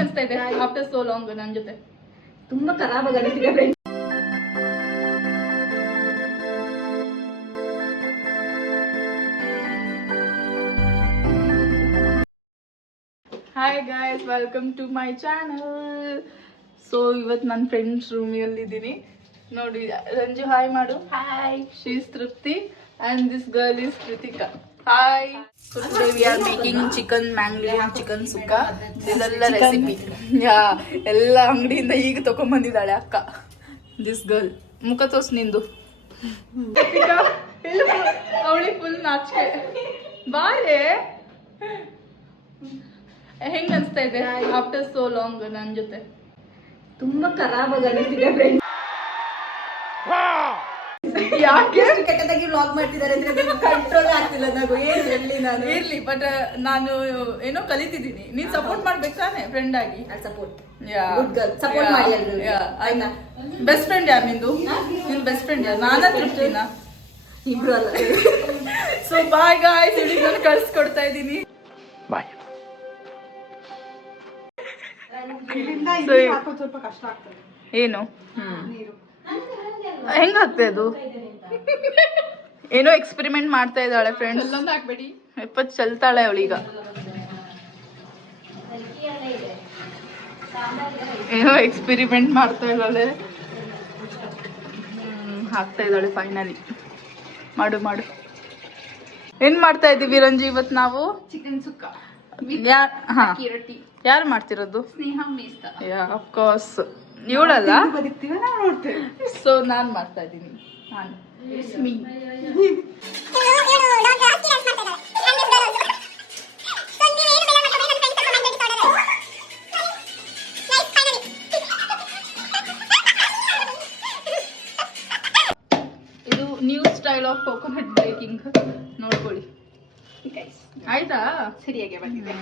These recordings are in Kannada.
ಅನಿಸ್ತಾ ಇದೆ ಆಫ್ಟರ್ ಸೋ ಲಾಂಗ್ ನನ್ನ ಜೊತೆ? ತುಂಬಾ ಖರಾಬ್ ಆಗಿದೆ friends. Hi guys, welcome to my channel. So ಇವತ್ತು ನನ್ನ ಫ್ರೆಂಡ್ಸ್ ರೂಮಿಯಲ್ಲಿದ್ದೀನಿ ನೋಡಿ. ರಂಜು ಹಾಯ್ ಮಾಡು. Hi. She is Tripti and this girl is Kritika. Hi. So today we are making chicken Mangalorean chicken sukka. ಇದೆಲ್ಲ ರೆಸಿಪಿ ಎಲ್ಲ ಅಂಗಡಿಯಿಂದ ಈಗ ತಗೊಂಡ್ಬಂದಿದ್ದಾಳೆ ಅಕ್ಕ. ದಿಸ್ ಗರ್ಲ್ ಮುಖ ತೋರ್ಸ್ ನಿಂದು. ಅವಳಿಗೆ ಫುಲ್ ನಾಚಿಕೆ. ಬಾರೆ ಹೆಂಗ್ ಅನ್ಸ್ತಾ ಇದೆ ಆಫ್ಟರ್ ಸೋ ಲಾಂಗ್ ನನ್ನ ಜೊತೆ? ತುಂಬಾ ಖರಾಬ್ ಆಗಿದೆ ಫ್ರೆಂಡ್ಸ್. ಯಾಕೆ ಕೆಟ್ಟದಾಗಿ ವ್ಲಾಗ್ ಮಾಡ್ತಿದ್ದಾರೆ ಅಂದ್ರೆ ಕಂಟ್ರೋಲ್ ಆಗ್ತಿಲ್ಲ ನನಗೆ. ಏನ್ ಹೇಳಿ ನಾನು? ಇರ್ಲಿ, ಬಟ್ ನಾನು ಏನೋ ಕಲಿತಿದ್ದೀನಿ. ನೀನ್ ಸಪೋರ್ಟ್ ಮಾಡ್ಬೇಕು ತಾನೆ ಫ್ರೆಂಡ್ ಆಗಿ. Support good girl. ಸಪೋರ್ಟ್ ಮಾಡಿ ಎಲ್ರು. ಆಯ್ತಾ? ಬೆಸ್ಟ್ ಫ್ರೆಂಡ್ ಯಾರು ನಿಂದು? ನಿನ್ ಬೆಸ್ಟ್ ಫ್ರೆಂಡ್ ಯಾರು? ನಾನ ತೃಪ್ತಿನಾ? ಇಬ್ರು ಅಲ್ಲ. ಸೊ ಬಾಯ್ ಗಾಯ್ಸ್, ಇಲ್ಲಿಗೆ ನಾನು ಕಳ್ಸಿಕೊಡ್ತಾ ಇದ್ದೀನಿ. ಬಾಯ್. ಸ್ವಲ್ಪ ಕಷ್ಟ ಆಗ್ತದೆ. ಏನು ಹೆಂಗಾಗ್ತದೆ ಅದು? ಏನೋ ಎಕ್ಸ್ಪೆರಿಮೆಂಟ್ ಮಾಡ್ತಾ ಇದ್ದಾಳೆ ಫ್ರೆಂಡ್ಸ್. ಹಾಕ್ಬೇಡಿ, ಎಪ್ಪತ್ತು ಚಲ್ತಾಳೆ ಅವಳೀಗ. ಏನೋ ಎಕ್ಸ್ಪೆರಿಮೆಂಟ್ ಮಾಡ್ತಾ ಇದ್ದಾಳೆ. ಹಾಕ್ತಾ ಇದ್ದಾಳೆ ಫೈನಲಿ. ಮಾಡು ಮಾಡು. ಏನ್ ಮಾಡ್ತಾ ಇದ್ದೀವಿ ರಂಜು ಇವತ್ತು ನಾವು? ಚಿಕನ್ ಸುಕ್ಕ. ಯಾರು ಮಾಡ್ತಿರೋದು? ಸ್ನೇಹ ಮೇಸ್ತ. ಆಫ್ ಕೋರ್ಸ್ ಇವಳಲ್ಲ. ಸೊ ನಾನ್ ಮಾಡ್ತಾ ಇದ್ದೀನಿ. ನಾನು ಇದು new style of coconut baking. ನೋಡ್ಕೊಳ್ಳಿ ಆಯ್ತಾ? ಸರಿಯಾಗಿ ಬಂದಿದೆ.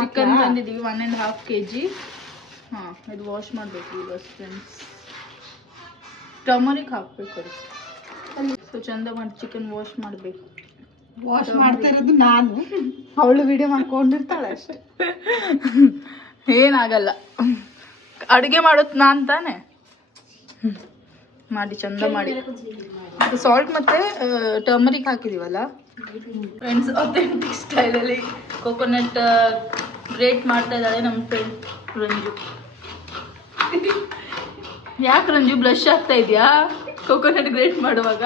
ಚಿಕನ್ ತಂದಿದ್ದೀವಿ 1.5 kg. ಇದು ವಾಶ್ ಮಾಡಬೇಕು ಈಗ ಫ್ರೆಂಡ್ಸ್. ಟರ್ಮರಿಕ್ ಹಾಕ್ಬೇಕು ಅದಕ್ಕೆ. ಸೊ ಚಂದ ಮಾಡಿ ಚಿಕನ್ ವಾಶ್ ಮಾಡಬೇಕು. ವಾಶ್ ಮಾಡ್ತಾ ಇರೋದು ನಾನು, ಅವಳು ವಿಡಿಯೋ ಮಾಡ್ಕೊಂಡಿರ್ತಾಳೆ ಅಷ್ಟೇ. ಏನಾಗಲ್ಲ, ಅಡುಗೆ ಮಾಡೋದು ನಾನು ತಾನೆ. ಮಾಡಿ ಚಂದ ಮಾಡಿ. ಸಾಲ್ಟ್ ಮತ್ತೆ ಟರ್ಮರಿಕ್ ಹಾಕಿದೀವಲ್ಲ ಫ್ರೆಂಡ್ಸ್. ಅಥೆಂಟಿಕ್ ಸ್ಟೈಲಲ್ಲಿ ಕೋಕೋನಟ್ ಗ್ರೇಟ್ ಮಾಡ್ತಾ ಇದ್ದಾಳೆ ನಮ್ಮ ಫ್ರೆಂಡ್ ರಂಜು. ಯಾಕೆ ರಂಜು ಬ್ಲಶ್ ಆಗ್ತಾ ಇದೆಯಾ ಕೋಕೋನಟ್ ಗ್ರೇಟ್ ಮಾಡುವಾಗ?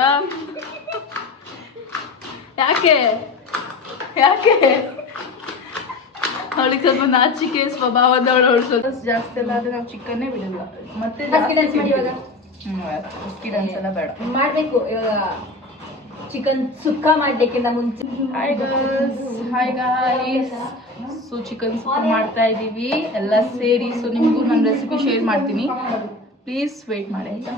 ಯಾಕೆ ಯಾಕೆ? ಅವಳಿಗೆ ಸ್ವಲ್ಪ ನಾಚಿಕೆ ಸ್ವಭಾವದವಳು. ಅವಳು ಸ್ವಲ್ಪ ಜಾಸ್ತಿ ಎಲ್ಲ ಆದರೆ ನಾವು ಚಿಕನ್ನೇ ಬಿಡಲ್ಲ. ಮತ್ತೆ ಡಾನ್ಸ್ ಎಲ್ಲ ಬೇಡ ಮಾಡ್ಬೇಕು. ಇವಾಗ ಚಿಕನ್ ಸುಕ್ಕ ಮಾಡ್ಬೇಕಿಂತ ಮುಂಚೆ. Hi guys. ಸೊ ಚಿಕನ್ ಸುಕ್ಕ ಮಾಡ್ತಾ ಇದ್ದೀವಿ ಎಲ್ಲ ಸೇರಿ. ಸೊ ನಿಮಗೂ ನನ್ನ ರೆಸಿಪಿ ಶೇರ್ ಮಾಡ್ತೀನಿ, ಪ್ಲೀಸ್ ವೇಟ್ ಮಾಡಿ ಆಯ್ತಾ?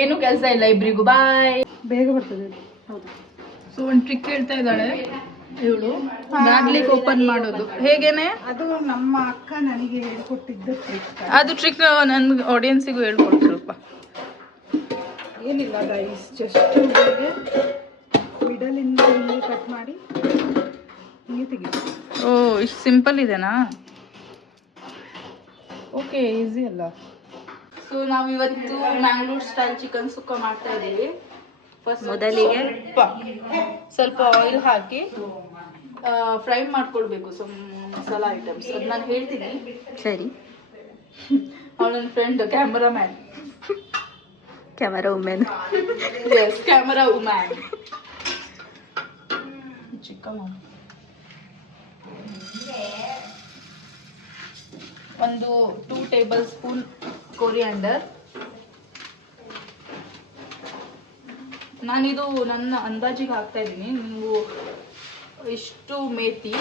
ಏನು ಕೆಲಸ ಇಲ್ಲ ಇಬ್ರಿಗೂ. ಬಾಯ್. ಬೇಗ ಬರ್ತದೆ. ಹೌದು. ಸೊ ಒಂದು ಟ್ರಿಕ್ ಹೇಳ್ತಾ ಇದ್ದಾಳೆ ಇವಳು. ಗಾರ್ಲಿಕ್ ಓಪನ್ ಮಾಡೋದು ಹೇಗೇನೆ? ಅದು ನಮ್ಮ ಅಕ್ಕ ನನಗೆ ಹೇಳ್ಕೊಟ್ಟಿದ್ದ ಟ್ರಿಕ್. ಅದು ಟ್ರಿಕ್ ನನ್ನ ಆಡಿಯನ್ಸಿಗೂ ಹೇಳ್ಕೊಡು ಸ್ವಲ್ಪ. ಏನಿಲ್ಲ ಗೈಸ್, ಜಸ್ಟ್ ಹೀಗೆ ಮಿಡಲಿಂದ ಹಿಂಗೆ ಕಟ್ ಮಾಡಿ ಹಿಂಗೆ ತೆಗಿಸಿ. ಓ, ಇಷ್ಟು ಸಿಂಪಲ್ ಇದೆನಾ? ಓಕೆ, ಈಸಿ ಅಲ್ಲ. ಸೊ ನಾವು ಇವತ್ತು ಮ್ಯಾಂಗ್ಳೂರ್ ಸ್ಟೈಲ್ ಚಿಕನ್ ಸುಕ್ಕ ಮಾಡ್ತಾ ಇದ್ದೀವಿ. ಫಸ್ಟ್ ಮೊದಲಿಗೆ ಸ್ವಲ್ಪ ಆಯಿಲ್ ಹಾಕಿ ಫ್ರೈ ಮಾಡ್ಕೊಳ್ಬೇಕು ಮಸಾಲ ಐಟಮ್ಸ್. ಅದು ನಾನು ಹೇಳ್ತೀನಿ. ಸರಿ. ಅವಳ ನನ್ನ friend cameraman. Camera women. Yes, camera woman. Chicken ಒಂದು 2 ಟೇಬಲ್ ಸ್ಪೂನ್ ಕೊರಿಯಾಂಡರ್. ನಾನಿದು ನನ್ನ ಅಂದಾಜಿಗೆ ಹಾಕ್ತಾ ಇದ್ದೀನಿ. ನೀವು ಇಷ್ಟು ಮೇಥಿ,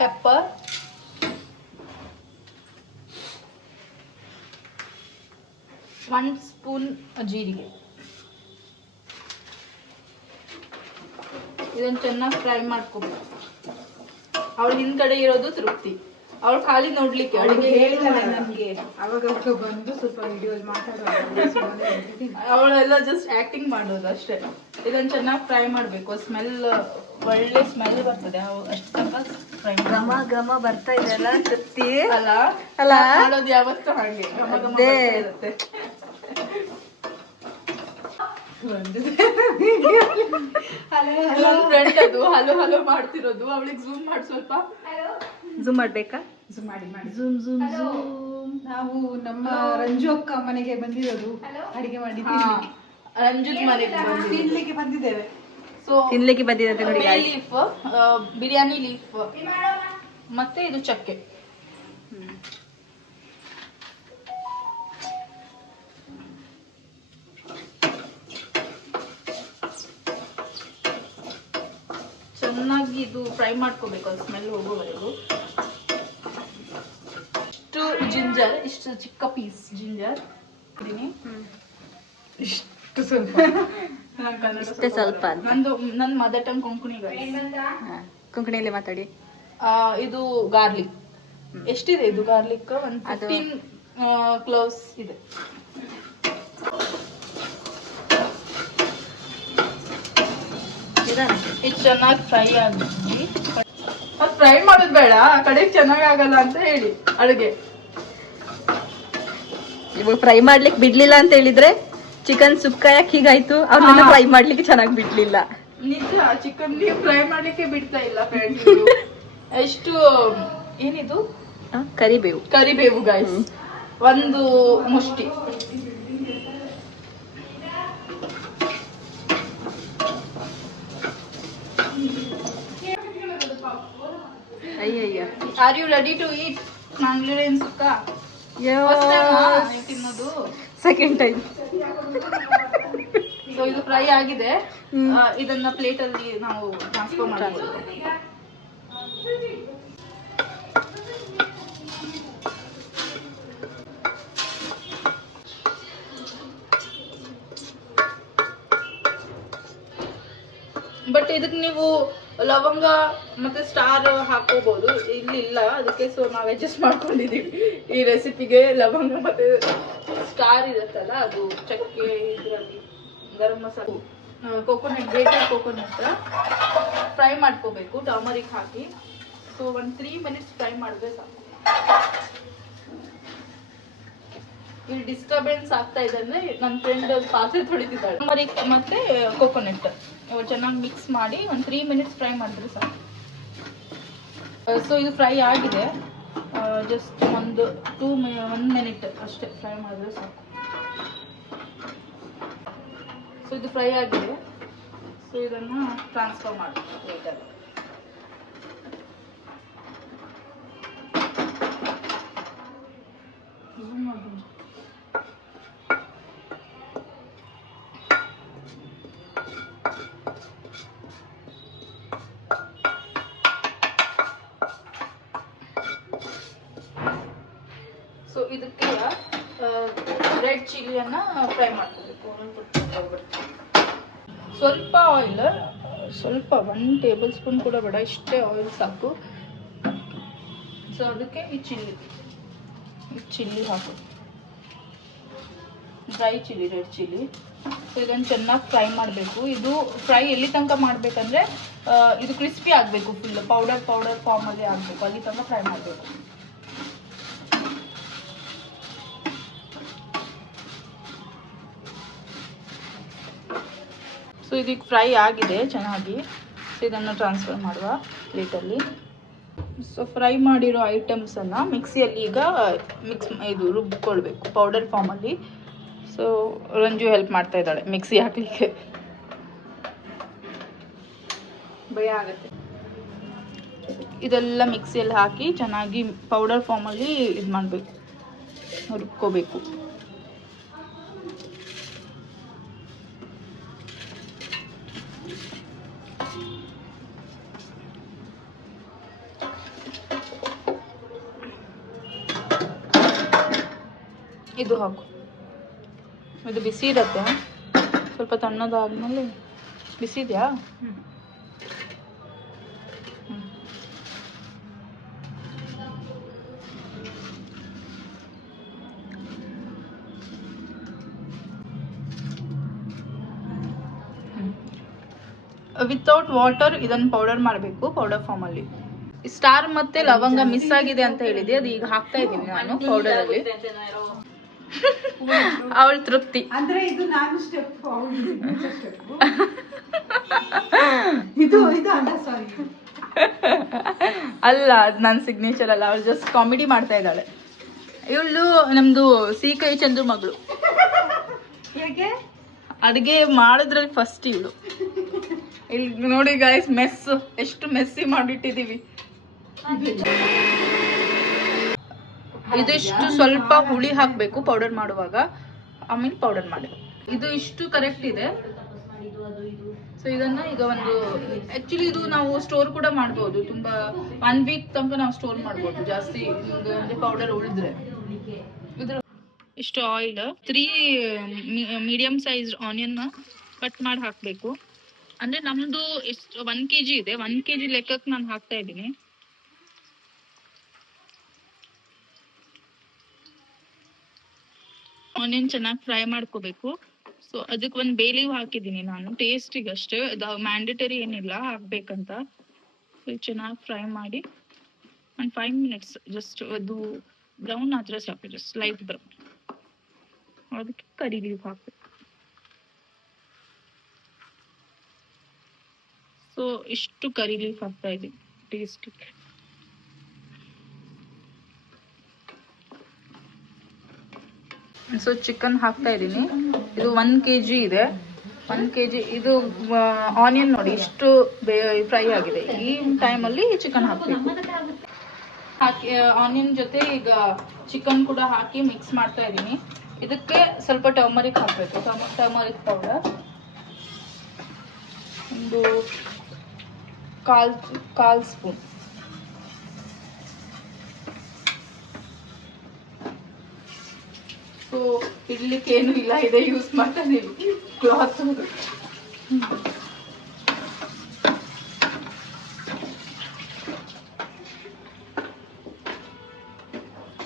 ಪೆಪ್ಪರ್, 1 ಸ್ಪೂನ್ ಜೀರಿಗೆ. ಇದನ್ನು ಚೆನ್ನಾಗಿ ಫ್ರೈ ಮಾಡ್ಕೋಬೇಕು. ಅವಳ ಹಿಂದ್ಗಡೆ ಇರೋದು ತೃಪ್ತಿ. ಅವಳು ಖಾಲಿ ನೋಡ್ಲಿಕ್ಕೆ ಅಡುಗೆ ಹೇಳಿದಾಳೆ ನಮ್ಗೆ, ಅವಾಗ ಬಂದು ಸ್ವಲ್ಪ ವಿಡಿಯೋ ಮಾತಾಡೋದು. ಅವಳೆಲ್ಲ ಜಸ್ಟ್ ಆಕ್ಟಿಂಗ್ ಮಾಡೋದು ಅಷ್ಟೇ. ಇದನ್ನ ಚೆನ್ನಾಗಿ ಫ್ರೈ ಮಾಡ್ಬೇಕು, ಸ್ಮೆಲ್ ಒಳ್ಳೆ ಸ್ಮೆಲ್ ಬರ್ತದೆ. ಅಷ್ಟು ತನಕ ಫ್ರೈ ಘಮ ಘಮ ಬರ್ತಾ ಇದೆಯಲ್ಲ ತೃಪ್ತಿ. ಅಲ್ಲ ಅಲ್ಲ ಮಾಡೋದು ಯಾವತ್ತೂ ಹಾಗೆ ಘಮ ಘಮ ಅದೇ. ಇರುತ್ತೆ. ನನ್ನ ಫ್ರೆಂಡ್ ಅದು ಹಲೋ ಹಲೋ ಮಾಡ್ತಿರೋದು, ಅವಳಿಗೆ ಝೂಮ್ ಮಾಡಿ ಸ್ವಲ್ಪ. ಝೂಮ್ ಮಾಡ್ಬೇಕಾ? ಝೂಮ್ ಮಾಡಿ ಮಾಡಿ. Zoom zoom zoom. ನಾವು ನಮ್ಮ ರಂಜು ಅಕ್ಕ ಮನೆಗೆ ಬಂದಿರೋದು, ಅಡಿಗೆ ಮಾಡಿ ರಂಜಿತ್ ಮನೆಗೆ ತಿನ್ಲಿಕ್ಕೆ ಬಂದಿದ್ದೇವೆ. ಸೊ ತಿನ್ಲಿಕ್ಕೆ ಬಂದಿದೆ ಅಂತ ನೋಡಿ guys. ಲೀಫ್, ಬಿರಿಯಾನಿ ಲೀಫ್, ಮತ್ತೆ ಇದು ಚಕ್ಕೆ. ಚೆನ್ನಾಗಿ ಇದು ಫ್ರೈ ಮಾಡ್ಕೋಬೇಕು, ಅದು ಸ್ಮೆಲ್ ಹೋಗೋವರೆಗೂ. ಇಷ್ಟು ಜಿಂಜರ್, ಇಷ್ಟು ಚಿಕ್ಕ ಪೀಸ್ ಜಿಂಜರ್ ಇಷ್ಟು ಸ್ವಲ್ಪ ಇಷ್ಟೇ ಸ್ವಲ್ಪ ಅಂತ. ನನ್ನ ಮದರ್ ಟಂಗ್ ಕೊಂಕಣಿ. ಹಾ, ಕೊಂಕಣಿಯಲ್ಲಿ ಮಾತಾಡಿ. ಇದು ಗಾರ್ಲಿಕ್ ಎಷ್ಟಿದೆ? ಇದು ಗಾರ್ಲಿಕ್ ಒಂದು ಅದು 15 ಕ್ಲೋವ್ಸ್ ಇದೆ. ಇದು ಚೆನ್ನಾಗಿ ಫ್ರೈ ಆಗಿ, ಅದು ಫ್ರೈ ಮಾಡೋದು ಬೇಡ, ಆ ಕಡೆಗೆ ಚೆನ್ನಾಗಿ ಆಗಲ್ಲ ಅಂತ ಹೇಳಿ ಅಡುಗೆ. ಇವಾಗ ಫ್ರೈ ಮಾಡ್ಲಿಕ್ಕೆ ಬಿಡ್ಲಿಲ್ಲ ಅಂತ ಹೇಳಿದ್ರೆ ಚಿಕನ್ ಸುಕ್ಕ ಯಾಕೆ ಹೀಗಾಯ್ತು? ಅವ್ರನ್ನ ಫ್ರೈ ಮಾಡ್ಲಿಕ್ಕೆ ಚೆನ್ನಾಗಿ ಬಿಡ್ಲಿಲ್ಲ. ನಿಜ, ಚಿಕನ್ ಫ್ರೈ ಮಾಡ್ಲಿಕ್ಕೆ ಬಿಡ್ತಾ ಇಲ್ಲ ಫ್ರೆಂಡ್ಸ್. ಎಷ್ಟು ಏನಿದು? ಕರಿಬೇವು. ಕರಿಬೇವು ಗೈಸ್, ಒಂದು ಮುಷ್ಟಿ. ಅಯ್ಯಯ್ಯ. Are you ready to eat ಮಂಗ್ಳೂರಿನ ಸುಕ್ಕ? ತಿನ್ನೋದು ಸೆಕೆಂಡ್ ಟೈಮ್. ಸೊ ಇದು ಫ್ರೈ ಆಗಿದೆ. ಇದನ್ನ ಪ್ಲೇಟ್ ಅಲ್ಲಿ ನಾವು ಟ್ರಾನ್ಸ್ಫರ್ ಮಾಡಬಹುದು. ಬಟ್ ಇದಕ್ಕೆ ನೀವು ಲವಂಗ ಮತ್ತೆ ಸ್ಟಾರ್ ಹಾಕೋಬಹುದು, ಇಲ್ಲಿ ಇಲ್ಲ ಅದಕ್ಕೆ. ಸೊ ನಾವು ಅಡ್ಜಸ್ಟ್ ಮಾಡ್ಕೊಂಡಿದೀವಿ ಈ ರೆಸಿಪಿಗೆ. ಲವಂಗ ಮತ್ತೆ ಸ್ಟಾರ್ ಇರುತ್ತಲ್ಲ, ಅದು ಚಕ್ಕೆ, ಇದರಲ್ಲಿ garam masala, coconut, grated coconut fry ಮಾಡ್ಕೋಬೇಕು ಟರ್ಮರಿಕ್ ಹಾಕಿ. ಸೊ ಒಂದು 3 ಮಿನಿಟ್ಸ್ ಫ್ರೈ ಮಾಡಿದ್ರೆ ಸಾಕು. ಇಲ್ಲಿ ಡಿಸ್ಟರ್ಬೆನ್ಸ್ ಆಗ್ತಾ ಇದೆ ಅಂದ್ರೆ ನನ್ನ ಫ್ರೆಂಡ್ ಪಾತ್ರೆ ತೊಳಿತಿದ್ದಾಳೆ. ಟರ್ಮರಿಕ್ ಮತ್ತೆ ಕೋಕೋನಟ್ ಚೆನ್ನಾಗಿ ಮಿಕ್ಸ್ ಮಾಡಿ ಒಂದು 3 ಮಿನಿಟ್ಸ್ ಫ್ರೈ ಮಾಡಿದ್ರೆ ಸಾಕು. ಸೊ ಇದು ಫ್ರೈ ಆಗಿದೆ, ಜಸ್ಟ್ ಒಂದು 1 ಮಿನಿಟ್ ಅಷ್ಟೇ ಫ್ರೈ ಮಾಡಿದ್ರೆ ಸಾಕು. ಸೊ ಇದು ಫ್ರೈ ಆಗಿದೆ. ಸೊ ಇದನ್ನು ಟ್ರಾನ್ಸ್ಫರ್ ಮಾಡಿ ಪ್ಲೇಟಲ್ಲಿ. ಸೊ ಇದಕ್ಕೆ ರೆಡ್ ಚಿಲ್ಲಿಯನ್ನ ಫ್ರೈ ಮಾಡ್ಕೋಬೇಕು. ಸ್ವಲ್ಪ ಆಯಿಲ್, ಸ್ವಲ್ಪ 1 ಟೇಬಲ್ ಸ್ಪೂನ್ ಕೂಡ ಬೇಡ, ಇಷ್ಟೇ ಆಯಿಲ್ ಸಾಕು. ಸೊ ಅದಕ್ಕೆ ಈ ಚಿಲ್ಲಿ ಹಾಕು, dry chilli, red chilli. So ಇದನ್ನು ಚೆನ್ನಾಗಿ ಫ್ರೈ ಮಾಡಬೇಕು. ಇದು ಫ್ರೈ ಎಲ್ಲಿ ತನಕ ಮಾಡಬೇಕಂದ್ರೆ ಇದು ಕ್ರಿಸ್ಪಿ ಆಗಬೇಕು, ಫುಲ್ ಪೌಡರ್ ಫಾರ್ಮಲ್ಲಿ ಆಗಬೇಕು, ಅಲ್ಲಿ ತನಕ ಫ್ರೈ ಮಾಡಬೇಕು. ಸೊ ಇದಕ್ಕೆ ಫ್ರೈ ಆಗಿದೆ ಚೆನ್ನಾಗಿ. ಸೊ ಇದನ್ನು ಟ್ರಾನ್ಸ್ಫರ್ ಮಾಡುವ ಪ್ಲೇಟಲ್ಲಿ. ಸೊ ಫ್ರೈ ಮಾಡಿರೋ ಐಟಮ್ಸನ್ನು ಮಿಕ್ಸಿಯಲ್ಲಿ ಈಗ ಇದು ರುಬ್ಕೊಳ್ಬೇಕು ಪೌಡರ್ ಫಾರ್ಮಲ್ಲಿ. ಸೊ ರಂಜು ಹೆಲ್ಪ್ ಮಾಡ್ತಾ ಇದ್ದಾಳೆ ಮಿಕ್ಸಿ ಹಾಕಲಿಕ್ಕೆ. ಭಯ ಆಗುತ್ತೆ. ಇದೆಲ್ಲ ಮಿಕ್ಸಿಯಲ್ಲಿ ಹಾಕಿ ಚೆನ್ನಾಗಿ ಪೌಡರ್ ಫಾರ್ಮಲ್ಲಿ ಇದು ಮಾಡಬೇಕು, ರುಬ್ಕೋಬೇಕು. ಇದು ಹಾಕು, ಇದು ಬಿಸಿ ಇರುತ್ತೆ. ಸ್ವಲ್ಪ ತಣ್ಣದಾದ್ಮೇಲೆ ಬಿಸಿ ಇದೆಯಾ? ವಿತೌಟ್ ವಾಟರ್ ಇದನ್ನು ಪೌಡರ್ ಮಾಡಬೇಕು, ಪೌಡರ್ ಫಾರ್ಮಲ್ಲಿ. ಸ್ಟಾರ್ ಮತ್ತೆ ಲವಂಗ ಮಿಸ್ ಆಗಿದೆ ಅಂತ ಹೇಳಿದೆ, ಅದು ಈಗ ಹಾಕ್ತಾ ಇದ್ದೀನಿ ನಾನು ಪೌಡರಲ್ಲಿ. ಅವಳ ತೃಪ್ತಿ ಅಂದ್ರೆ ಇದು ನಾನು ಸ್ಟೆಪ್ ಇದು ಅಲ್ಲ, ಸಾರಿ ಅಲ್ಲ, ಅದು ನನ್ನ ಸಿಗ್ನೇಚರ್ ಅಲ್ಲ. ಅವಳು ಜಸ್ಟ್ ಕಾಮಿಡಿ ಮಾಡ್ತಾ ಇದ್ದಾಳೆ. ಇವಳು ನಮ್ದು ಕೈ ಚಂದ್ರು ಮಗಳು. ಹೇಗೆ ಅಡುಗೆ ಮಾಡಿದ್ರಲ್ಲಿ ಫಸ್ಟ್ ಇವಳು. ಇಲ್ಲಿ ನೋಡಿ ಗಾಯ್ಸ್, ಮೆಸ್ ಎಷ್ಟು ಮೆಸ್ಸಿ ಮಾಡಿಟ್ಟಿದೀವಿ. ಇದಿಷ್ಟು ಸ್ವಲ್ಪ ಹುಳಿ ಹಾಕಬೇಕು ಪೌಡರ್ ಮಾಡುವಾಗ, ಆಮೇಲೆ ಪೌಡರ್ ಮಾಡಿ. ಇದು ಇಷ್ಟು ಕರೆಕ್ಟ್ ಇದೆ. ಸೊ ಇದನ್ನ ಈಗ ಒಂದು ಆಕ್ಚುಲಿ ಇದು ನಾವು ಸ್ಟೋರ್ ಕೂಡ ಮಾಡ್ಬೋದು, ತುಂಬಾ 1 ವೀಕ್ ತನಕ ನಾವು ಸ್ಟೋರ್ ಮಾಡ್ಬೋದು, ಜಾಸ್ತಿ ಪೌಡರ್ ಉಳಿದ್ರೆ. ಇದ್ರ ಇಷ್ಟು oil, 3 medium size onion cut ಮಾಡಿ ಹಾಕಬೇಕು. ಅಂದ್ರೆ ನಮ್ದು ಎಷ್ಟು 1 kg ಇದೆ, 1 kg ಲೆಕ್ಕಕ್ಕೆ ನಾನು ಹಾಕ್ತಾ ಇದ್ದೀನಿ. ಆನಿಯನ್ ಚೆನ್ನಾಗಿ ಫ್ರೈ ಮಾಡ್ಕೋಬೇಕು. ಸೊ ಅದಕ್ಕೆ ಒಂದು ಬೇ ಲೀವ್ ಹಾಕಿದ್ದೀನಿ ನಾನು, ಟೇಸ್ಟಿಗೆ ಅಷ್ಟೇ, ಅದು ಮ್ಯಾಂಡೇಟರಿ ಏನಿಲ್ಲ ಹಾಕ್ಬೇಕಂತ. ಸೊ ಚೆನ್ನಾಗಿ ಫ್ರೈ ಮಾಡಿ ಒಂದು 5 ಮಿನಿಟ್ಸ್ ಜಸ್ಟ್ ಅದು ಬ್ರೌನ್ ಆದರೆ ಸಾಕು, ಜಸ್ಟ್ ಲೈಟ್ ಬ್ರೌನ್. ಅದಕ್ಕೆ ಕರಿ ಲೀವ್ ಹಾಕಬೇಕು. ಸೊ ಇಷ್ಟು ಕರಿ ಲೀಫ್ ಹಾಕ್ತಾ ಇದ್ದೀನಿ ಟೇಸ್ಟಿಗೆ. ಸೊ ಚಿಕನ್ ಹಾಕ್ತಾ ಇದ್ದೀನಿ. ಇದು 1 kg ಇದೆ. 1 kg ಇದು ಆನಿಯನ್ ನೋಡಿ ಇಷ್ಟು ಫ್ರೈ ಆಗಿದೆ. ಈ ಟೈಮಲ್ಲಿ ಚಿಕನ್ ಹಾಕಬೇಕು. ಹಾಕಿ ಆನಿಯನ್ ಜೊತೆ ಈಗ ಚಿಕನ್ ಕೂಡ ಹಾಕಿ ಮಿಕ್ಸ್ ಮಾಡ್ತಾ ಇದ್ದೀನಿ. ಇದಕ್ಕೆ ಸ್ವಲ್ಪ ಟರ್ಮರಿಕ್ ಹಾಕಬೇಕು, ಟರ್ಮರಿಕ್ ಪೌಡರ್ ಒಂದು ಕಾಲ್ ಸ್ಪೂನ್. ಸೊ ಇಡ್ಲಿಕ್ಕೆ ಏನು ಇಲ್ಲ, ಇದೆ ಯೂಸ್ ಮಾಡ್ತಾ ಇದೀವಿ ಕ್ಲಾತ್.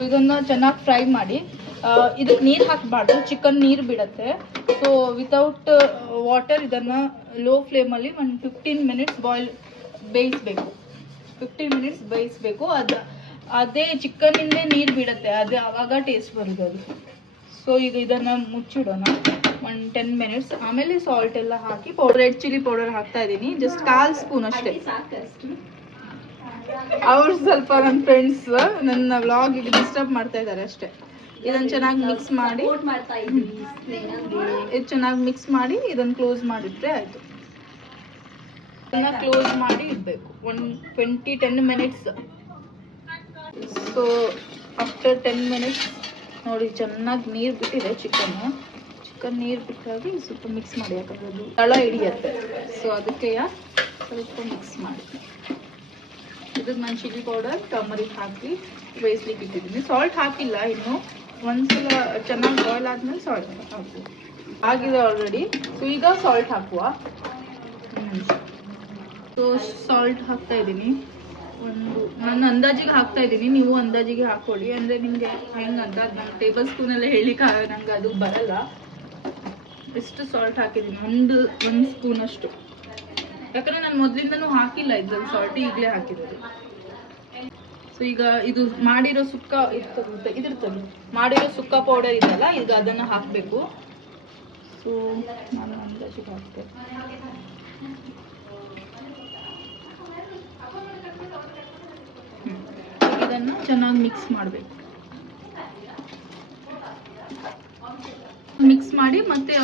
ಇದನ್ನ ಚೆನ್ನಾಗಿ ಫ್ರೈ ಮಾಡಿ. ಇದಕ್ಕೆ ನೀರು ಹಾಕಬಾರ್ದು, ಚಿಕನ್ ನೀರು ಬಿಡುತ್ತೆ. ಸೊ ವಿತೌಟ್ ವಾಟರ್ ಇದನ್ನು ಲೋ ಫ್ಲೇಮಲ್ಲಿ ಒಂದು 15 ಮಿನಿಟ್ಸ್ ಬೇಯಿಸ್ಬೇಕು. 15 ಮಿನಿಟ್ಸ್ ಬೇಯಿಸ್ಬೇಕು. ಅದೇ ಚಿಕನ್ನಿಂದೇ ನೀರು ಬಿಡುತ್ತೆ, ಅದೇ ಆವಾಗ ಟೇಸ್ಟ್ ಬರೋದು ಅದು. ಸೊ ಈಗ ಇದನ್ನು ಮುಚ್ಚಿಡೋಣ ಒಂದು 10 ಮಿನಿಟ್ಸ್. ಆಮೇಲೆ ಸಾಲ್ಟ್ ಎಲ್ಲ ಹಾಕಿ ರೆಡ್ ಚಿಲ್ಲಿ ಪೌಡರ್ ಹಾಕ್ತಾ ಇದ್ದೀನಿ, ಜಸ್ಟ್ 1/4 ಸ್ಪೂನ್ ಅಷ್ಟೇ. ಅವ್ರು ಸ್ವಲ್ಪ ನನ್ನ ಫ್ರೆಂಡ್ಸ್ ನನ್ನ ವ್ಲಾಗಿಗೆ ಡಿಸ್ಟರ್ಬ್ ಮಾಡ್ತಾ ಇದ್ದಾರೆ ಅಷ್ಟೇ. ಇದನ್ನು ಚೆನ್ನಾಗಿ ಮಿಕ್ಸ್ ಮಾಡಿ, ಇದು ಚೆನ್ನಾಗಿ ಮಿಕ್ಸ್ ಮಾಡಿ ಇದನ್ನು ಕ್ಲೋಸ್ ಮಾಡಿಟ್ರೆ ಆಯಿತು. ಇದನ್ನು ಕ್ಲೋಸ್ ಮಾಡಿ ಇಡಬೇಕು ಒಂದು 10 ಮಿನಿಟ್ಸ್. ಸೊ ಆಫ್ಟರ್ 10 ಮಿನಿಟ್ಸ್ ನೋಡಿ ಚೆನ್ನಾಗಿ ನೀರು ಬಿಟ್ಟಿದೆ ಚಿಕನ್ ನೀರು ಬಿಟ್ಟಾಗಿ ಸ್ವಲ್ಪ ಮಿಕ್ಸ್ ಮಾಡಿ, ಯಾಕಂದ್ರೆ ಅದು ತಳ ಹಿಡಿಯತ್ತೆ. ಸೊ ಅದಕ್ಕೆ ಸ್ವಲ್ಪ ಮಿಕ್ಸ್ ಮಾಡಿ ಇದಕ್ಕೆ ನಾನು ಚಿಲ್ಲಿ ಪೌಡರ್ ಟರ್ಮರಿಕ್ ಹಾಕಿ ಬೇಯಿಸ್ಲಿಕ್ಕೆ ಇಟ್ಟಿದ್ದೀನಿ. ಸಾಲ್ಟ್ ಹಾಕಿಲ್ಲ ಇನ್ನು, ಒಂದ್ಸಲ ಚೆನ್ನಾಗಿ ಬಾಯ್ಲ್ ಆದ್ಮೇಲೆ ಸಾಲ್ಟ್ ಹಾಕುವ ಆಗಿದೆ ಆಲ್ರೆಡಿ. ಸೊ ಈಗ ಸಾಲ್ಟ್ ಹಾಕುವ. ಸೊ ಸಾಲ್ಟ್ ಹಾಕ್ತಾ ಇದ್ದೀನಿ, ನಾನು ಅಂದಾಜಿಗೆ ಹಾಕ್ತಾ ಇದ್ದೀನಿ, ನೀವು ಅಂದಾಜಿಗೆ ಹಾಕೊಳ್ಳಿ. ಅಂದರೆ ನಿಮಗೆ ಹೆಂಗೆ ಅಂತ ನಾನು ಟೇಬಲ್ ಸ್ಪೂನಲ್ಲೇ ಹೇಳಿಕ್ಕೆ ನಂಗೆ ಅದು ಬರಲ್ಲ. ಎಷ್ಟು ಸಾಲ್ಟ್ ಹಾಕಿದ್ದೀನಿ, ಒಂದು ಸ್ಪೂನ್ ಅಷ್ಟು. ಯಾಕಂದರೆ ನಾನು ಮೊದಲಿಂದನೂ ಹಾಕಿಲ್ಲ ಇದ್ರಲ್ಲಿ ಸಾಲ್ಟ್, ಈಗಲೇ ಹಾಕಿರೋದು. ಸೊ ಈಗ ಇದು ಮಾಡಿರೋ ಸುಕ್ಕ ಇದಿರ್ತದೆ, ಮಾಡಿರೋ ಸುಕ್ಕ ಪೌಡರ್ ಇದೆಯಲ್ಲ, ಈಗ ಅದನ್ನು ಹಾಕಬೇಕು. ಸೊ ನಾನು ಅಂದಾಜಿಗೆ ಹಾಕ್ತೇನೆ. ಇದನ್ನು ಚೆನ್ನಾಗಿ ಮಿಕ್ಸ್ ಮಾಡಬೇಕು. ಮಿಕ್ಸ್ ಮಾಡಿ ಮತ್ತೆ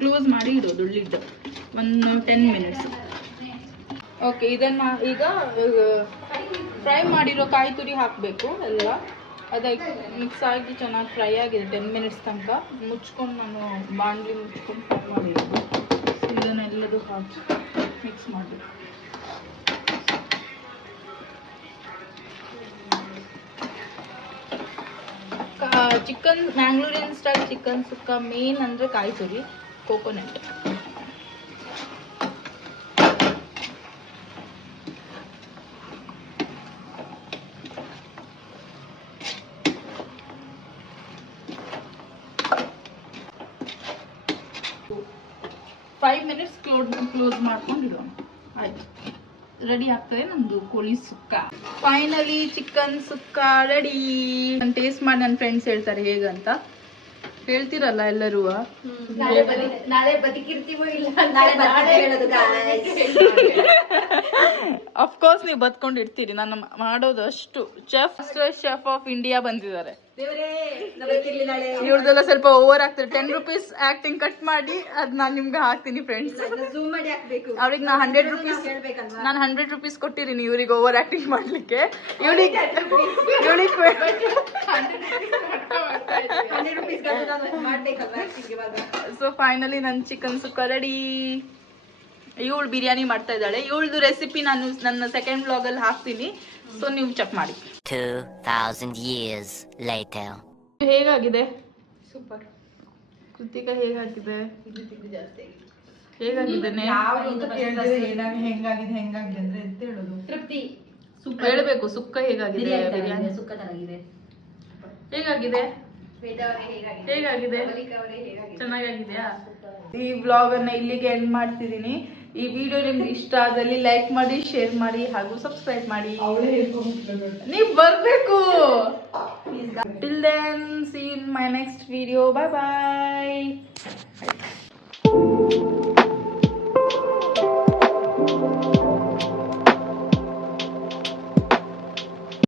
ಕ್ಲೋಸ್ ಮಾಡಿ ಇಡೋದು ಲಿಡ್ ಒಂದು 10 ಮಿನಿಟ್ಸ್. ಓಕೆ, ಇದನ್ನ ಈಗ ಫ್ರೈ ಮಾಡಿರೋ ಕಾಯಿ ತುರಿ ಹಾಕಬೇಕು ಎಲ್ಲ. ಅದಕ್ಕೆ ಮಿಕ್ಸ್ ಆಗಿ ಚೆನ್ನಾಗಿ ಫ್ರೈ ಆಗಿದೆ 10 ಮಿನಿಟ್ಸ್ ತನಕ. ಮುಚ್ಕೊಂಡು ನಾನು ಬಾಣಲಿ ಮುಚ್ಕೊಂಡು ಫ್ರೈ ಮಾಡಿರೋದು. ಇದನ್ನೆಲ್ಲದು ಹಾಕಿ ಮಿಕ್ಸ್ ಮಾಡಬೇಕು. ಚಿಕನ್ ಮ್ಯಾಂಗ್ಳೂರಿಯನ್ ಸ್ಟೈಲ್ ಚಿಕನ್ ಸುಕ್ಕ ಮೇನ್ ಅಂದರೆ ಕಾಯಿ ತುರಿ, ಕೋಕೋನಟ್. ಫೈವ್ ಮಿನಿಟ್ಸ್ ಕ್ಲೋಸ್ ಮಾಡ್ಕೊಂಡು ಇಡೋಣ. ಆಯ್ತು, ರೆಡಿ ಆಗ್ತದೆ ನಮ್ದು ಕೋಳಿ ಸುಕ್ಕ. ಫೈನಲಿ ಚಿಕನ್ ಸುಕ್ಕ ರೆಡಿ. ನಾನು ಟೇಸ್ಟ್ ಮಾಡಿ ನನ್ನ ಫ್ರೆಂಡ್ಸ್ ಹೇಳ್ತಾರೆ ಹೇಗಂತ. ಹೇಳ್ತಿರಲ್ಲ ಎಲ್ಲರೂ. ನಾಳೆ ಬದುಕಿರ್ತೀವೋ ಇಲ್ಲ ಅಫ್ಕೋರ್ಸ್ ನೀವು ಬದ್ಕೊಂಡಿರ್ತೀರಿ. ನಾನು ಮಾಡೋದು ಅಷ್ಟು ಶೆಫ್ ಆಫ್ ಇಂಡಿಯಾ ಬಂದಿದ್ದಾರೆ. ಇವ್ರದೆಲ್ಲ ಸ್ವಲ್ಪ ಓವರ್ ಆಗ್ತದೆ. 10 ರೂಪೀಸ್ ಆಕ್ಟಿಂಗ್ ಕಟ್ ಮಾಡಿ ಅದ್ ನಾನು ನಿಮ್ಗೆ ಹಾಕ್ತೀನಿ ಫ್ರೆಂಡ್ಸ್. ಅವ್ರಿಗೆ ನಾನು 100 ರೂಪೀಸ್ ಕೊಟ್ಟಿದ್ದೀನಿ ಇವ್ರಿಗೆ ಓವರ್ ಆಕ್ಟಿಂಗ್ ಮಾಡ್ಲಿಕ್ಕೆ. ಇವ್ರಿಗೆ ಸೊ ಫೈನಲಿ ನನ್ನ ಚಿಕನ್ ಸುಕ್ಕ ರೆಡಿ. ಇವಳು ಬಿರಿಯಾನಿ ಮಾಡ್ತಾ ಇದ್ದಾಳೆ. ಇವಳದು ರೆಸಿಪಿ ನಾನು ನನ್ನ ಸೆಕೆಂಡ್ ವ್ಲಾಗ್ ಅಲ್ಲಿ ಹಾಕ್ತೀನಿ, ಸೊ ನೀವು ಚೆಕ್ ಮಾಡಿ. 2000 years later. ಹೇಗಾಗಿದೆ ಸೂಪರ್. ಕೃತಿಕಾ ಹೇಗಾಗಿದೆ? ಹೇಗಾಗಿದೆ ಹೆಂಗಾಗಿದೆ ಅಂದ್ರೆ ಎಂತ ಹೇಳೋದು? ತೃಪ್ತಿ ಹೇಳ್ಬೇಕು. ಸುಕ್ಕ ಹೇಗಾಗಿದೆ? ಬಿರಿಯಾನಿ ಸುಕ್ಕ ಚೆನ್ನಾಗಿದೆ. ಹೇಗಾಗಿದೆ? ಹೇಗಾಗಿದೆ? ಚೆನ್ನಾಗಿದೆಯಾ? ಈ ವ್ಲಾಗ್ ಅನ್ನ ಇಲ್ಲಿಗೆ ಎಂಡ್ ಮಾಡ್ತಿದ್ದೀನಿ. ಈ ವಿಡಿಯೋ ನಿಮ್ಗೆ ಇಷ್ಟ ಆದಲ್ಲಿ ಲೈಕ್ ಮಾಡಿ, ಶೇರ್ ಮಾಡಿ ಹಾಗೂ ಸಬ್ಸ್ಕ್ರೈಬ್ ಮಾಡಿ. ನೀವು ಬರ್ಬೇಕು. Till then see in my next video. Bye bye.